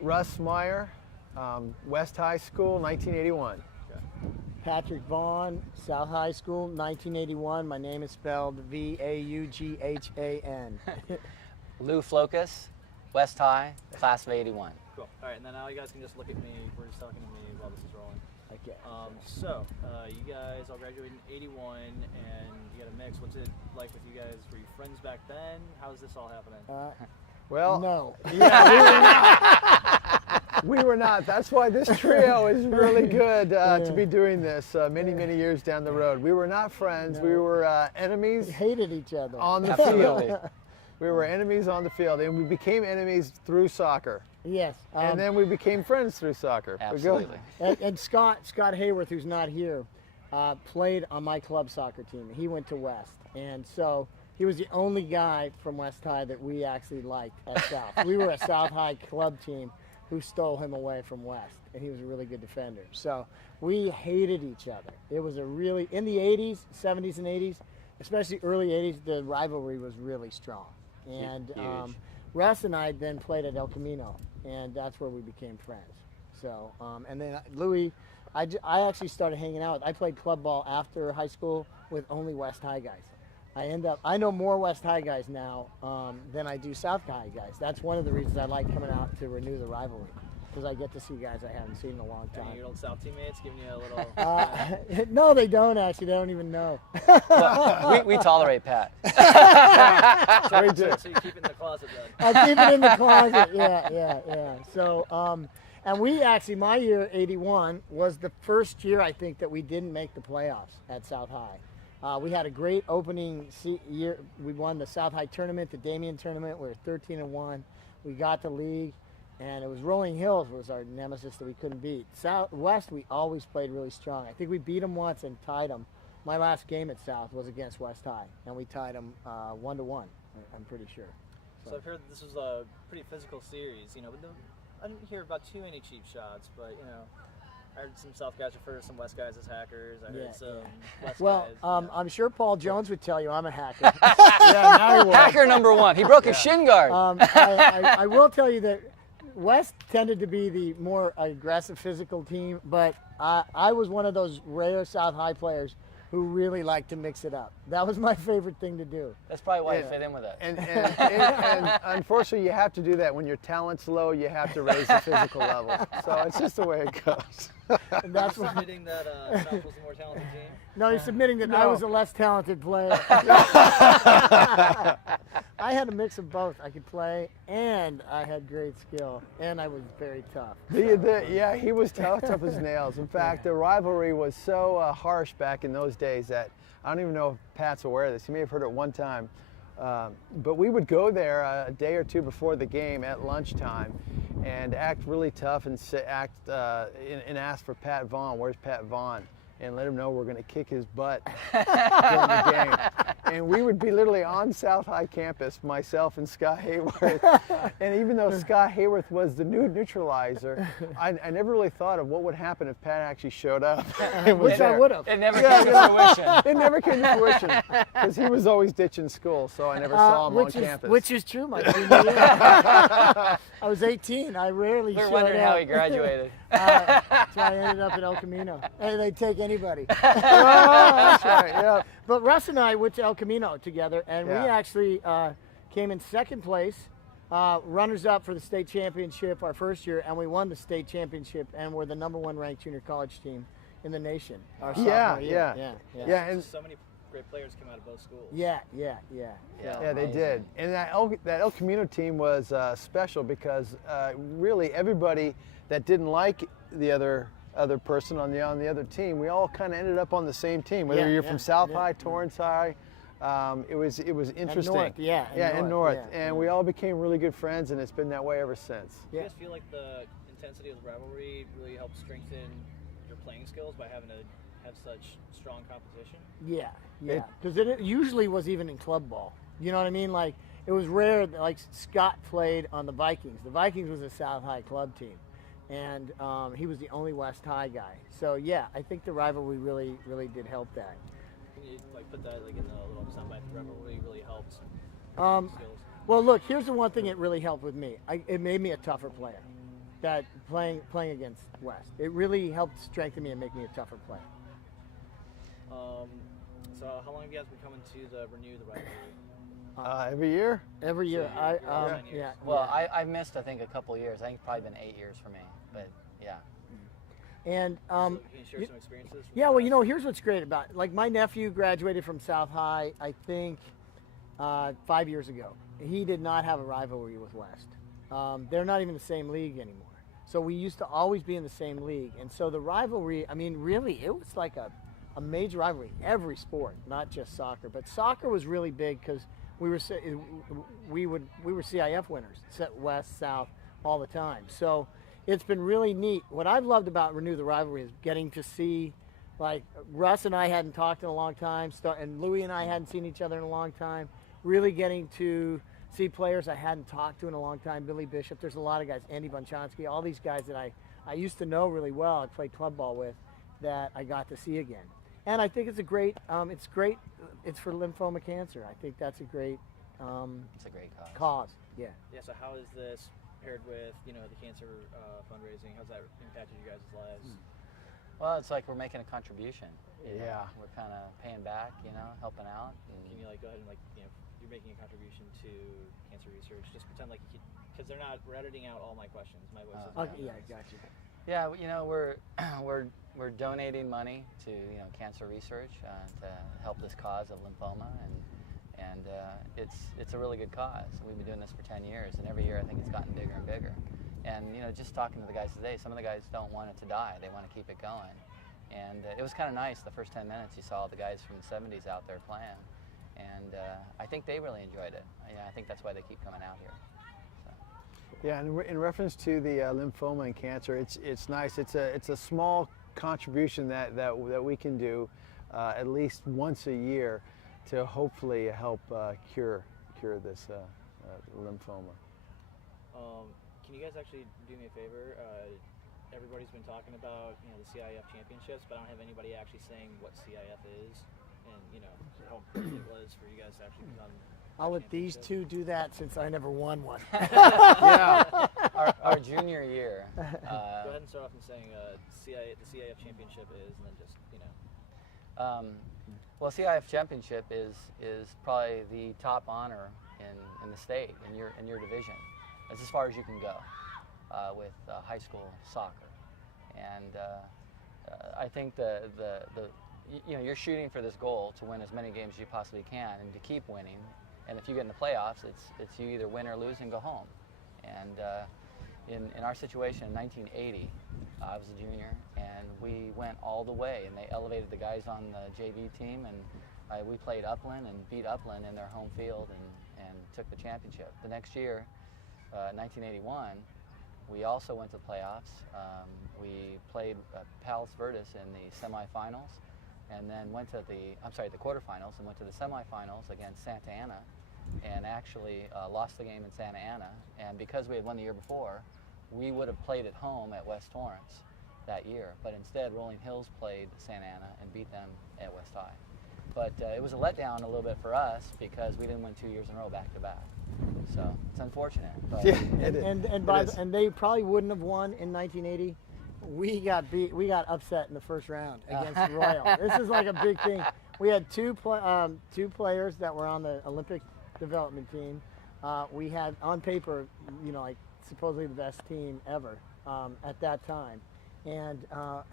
Russ Meyer, West High School, 1981. Patrick Vaughn, South High School, 1981. My name is spelled V-A-U-G-H-A-N. Lou Flocus, West High, class of 81. Cool. All right, and then now you guys can just look at me. We're just talking to me while this is rolling. Okay. You guys all graduated in 81, and you got a mix. What's it like with you guys? Were you friends back then? How is this all happening? Well, no. Yeah, we were not. That's why this trio is really good to be doing this many years down the road. We were not friends. No. We were enemies. We hated each other. On the field. We were enemies on the field, and we became enemies through soccer. Yes. And then we became friends through soccer. Absolutely. And Scott Hayworth, who's not here, played on my club soccer team. He went to West, and so he was the only guy from West High that we actually liked at South. We were a South High club team who stole him away from West, and he was a really good defender. So we hated each other. It was a really, in the 80s, 70s and 80s, especially early 80s, the rivalry was really strong. And Russ and I then played at El Camino, and that's where we became friends. So, and then Louis, I actually started hanging out. I played club ball after high school with only West High guys. I know more West High guys now than I do South High guys. That's one of the reasons I like coming out to renew the rivalry, because I get to see guys I haven't seen in a long time. Any of your old South teammates giving you a little... No, they don't actually. They don't even know. Well, we tolerate Pat. So you keep it in the closet then? I keep it in the closet. Yeah. So, and we actually, my year, 81, was the first year I think that we didn't make the playoffs at South High. We had a great opening year. We won the South High tournament, the Damien tournament. We were 13-1. We got the league, and it was Rolling Hills was our nemesis that we couldn't beat. West, we always played really strong. I think we beat them once and tied them. My last game at South was against West High, and we tied them 1-1. I'm pretty sure. So I've heard this was a pretty physical series. But I didn't hear about too many cheap shots, but I heard some South guys refer to some West guys as hackers. I heard some West guys. I'm sure Paul Jones would tell you I'm a hacker. Now he will. Hacker number one. He broke his shin guard. I will tell you that West tended to be the more aggressive physical team, but I was one of those rare South High players who really liked to mix it up. That was my favorite thing to do. That's probably why you fit in with it. And unfortunately, you have to do that. When your talent's low, you have to raise the physical level. So it's just the way it goes. And that's submitting that South was the more talented team? No, he's submitting that I was a less talented player. I had a mix of both. I could play, and I had great skill, and I was very tough. Yeah, he was tough as nails. In fact, the rivalry was so harsh back in those days that I don't even know if Pat's aware of this. He may have heard it one time. But we would go there a day or two before the game at lunchtime and act really tough and ask for Pat Vaughn. Where's Pat Vaughn? And let him know we're going to kick his butt during the game. And we would be literally on South High campus, myself and Scott Hayworth. And even though Scott Hayworth was the new neutralizer, I never really thought of what would happen if Pat actually showed up. Which I would have. It never came to fruition. It never came to fruition because he was always ditching school, so I never saw him on campus. Which is true, my senior year. I was 18. I rarely showed up. We're wondering how he graduated. So I ended up at El Camino. Hey, they'd take anybody. That's right, yeah. But Russ and I went to El Camino together, and we actually came in second place, runners-up for the state championship our first year, and we won the state championship, and we're the #1 ranked junior college team in the nation. Yeah. And so many great players came out of both schools. Yeah, they did. And that El Camino team was special because really everybody that didn't like the other person on the other team, we all kind of ended up on the same team. Whether you're from South High, Torrance High, it was interesting. And North. And we all became really good friends, and it's been that way ever since. Do you guys feel like the intensity of the rivalry really helped strengthen your playing skills by having to have such strong competition? Yeah, because it usually was even in club ball. You know what I mean? Like, it was rare that, like, Scott played on the Vikings. The Vikings was a South High club team, and he was the only West High guy. So yeah, I think the rivalry really did help that. Can you put that in the little soundbite? The rivalry really helped skills. Well, look, here's the one thing it really helped with me. It made me a tougher player. that playing against West. It really helped strengthen me and make me a tougher player. So how long have you guys been coming to renew the rivalry? Every year? Every year, So yeah. Well, I've missed, I think, a couple years. I think it's probably been 8 years for me. But yeah. And So can you share some experiences? from yeah, the well, past? here's what's great about it. Like my nephew graduated from South High, I think, 5 years ago. He did not have a rivalry with West. They're not even the same league anymore. So we used to always be in the same league. And so the rivalry, I mean, really, it was like a major rivalry, every sport, not just soccer. But soccer was really big because we were CIF winners, West, South, all the time. So it's been really neat. What I've loved about Renew the Rivalry is getting to see, like, Russ and I hadn't talked in a long time, and Louie and I hadn't seen each other in a long time, really getting to see players I hadn't talked to in a long time, Billy Bishop, there's a lot of guys, Andy Bonchonsky, all these guys that I used to know really well, I played club ball with, that I got to see again. And I think it's great, it's for lymphoma cancer. I think that's a great It's a great cause. Yeah. Yeah. So how is this paired with the cancer fundraising? How's that impacted you guys' lives? Well, it's like we're making a contribution. you know. Yeah. We're kind of paying back, helping out. And Can you go ahead and you're making a contribution to cancer research? Just pretend like you could, because we're editing out all my questions. My voice is Okay, yeah, gotcha. Yeah, we're donating money to cancer research to help this cause of lymphoma, and it's a really good cause. We've been doing this for 10 years, and every year I think it's gotten bigger and bigger. And just talking to the guys today, some of the guys don't want it to die; they want to keep it going. And it was kind of nice. The first 10 minutes, you saw the guys from the '70s out there playing, and I think they really enjoyed it. I think that's why they keep coming out here. Yeah, and in reference to the lymphoma and cancer, it's nice. It's a small contribution that we can do at least once a year to hopefully help cure this lymphoma. Can you guys actually do me a favor? Everybody's been talking about the CIF championships, but I don't have anybody actually saying what CIF is and how important it was for you guys to actually become. I'll let these two do that since I never won one. Yeah. Our junior year. Go ahead and start off and saying the CIF championship is, and then just Well, CIF championship is probably the top honor in the state in your division. It's as far as you can go with high school soccer, and I think you're shooting for this goal to win as many games as you possibly can and to keep winning. And if you get in the playoffs, it's you either win or lose and go home. And in our situation in 1980, I was a junior, and we went all the way, and they elevated the guys on the JV team, and we played Upland and beat Upland in their home field and took the championship. The next year, 1981, we also went to the playoffs. We played Palos Verdes in the semifinals, and then went to the quarterfinals, and went to the semifinals against Santa Ana, and actually lost the game in Santa Ana. And because we had won the year before, we would have played at home at West Torrance that year, but instead Rolling Hills played Santa Ana and beat them at West High. But it was a letdown a little bit for us because we didn't win 2 years in a row back to back. So it's unfortunate. But Yeah, it is. And they probably wouldn't have won in 1980. We got upset in the first round against Royal. This is like a big thing. We had two players that were on the Olympic development team. We had on paper, supposedly the best team ever at that time, and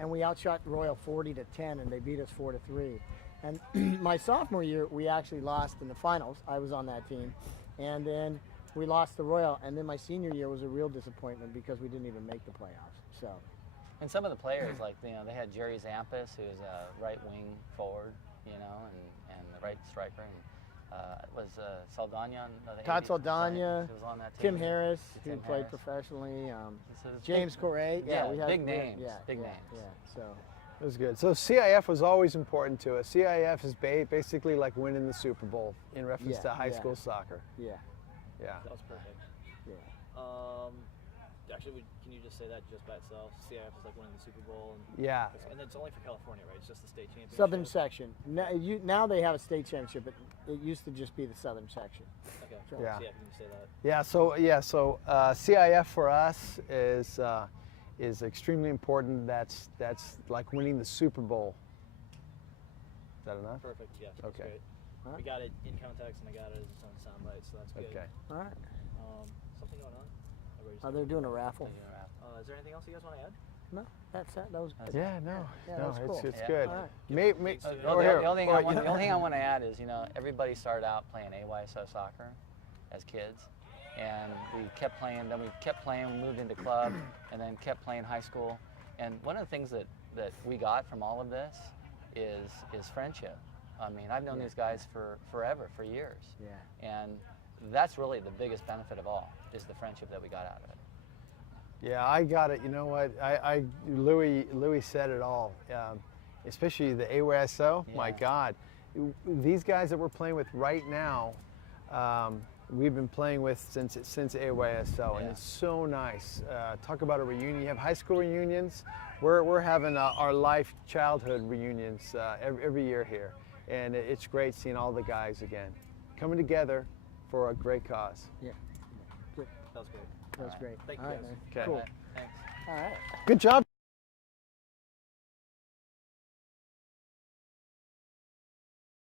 we outshot Royal 40-10, and they beat us 4-3. And my sophomore year, we actually lost in the finals. I was on that team, and then we lost to Royal. And then my senior year was a real disappointment because we didn't even make the playoffs. So. And some of the players, they had Jerry Zampas, who was a right wing forward, and the right striker, and was Saldana. Todd Saldana, was on that team. Tim Harris, who Tim played Harris. professionally, So it was James Correa. Yeah, we had big names. big names. Yeah, so. It was good. So CIF was always important to us. CIF is basically like winning the Super Bowl in reference to high school soccer. Yeah. Yeah. that was perfect. Yeah. Actually, can you just say that just by itself? CIF is like winning the Super Bowl. And Yeah. And it's only for California, right? It's just the state championship. Southern section. Now they have a state championship, but it used to just be the Southern section. Okay. So- Yeah. So, yeah, can you say that? So CIF for us is extremely important. That's like winning the Super Bowl. Is that enough? Perfect. Yeah. That's Okay. great. All right. We got it in context, and I got it as its own soundbite, so that's good. Okay. All right. Something going on? Oh, they're doing a raffle. Is there anything else you guys want to add? No, that's it. That was. Yeah, no, Yeah, no, that's cool. it's Yeah. good. All right. Well, the only thing I want to add is, everybody started out playing AYSO soccer as kids, and we kept playing. Then we kept playing. We moved into club, and then kept playing high school. And one of the things that we got from all of this is friendship. I mean, I've known these guys for forever, for years. Yeah. And that's really the biggest benefit of all, is the friendship that we got out of it. Yeah, I got it. You know what? Louis said it all. Especially the AYSO. My Yeah. God, these guys that we're playing with right now, we've been playing with since AYSO, and Yeah. it's so nice. Talk about a reunion. You have high school reunions. We're having our life childhood reunions every year here, and it's great seeing all the guys again, coming together for a great cause. Yeah. Good. That was great. That was great. Thank you, All right, guys. man. Okay. Cool. Thanks. All right. Good job.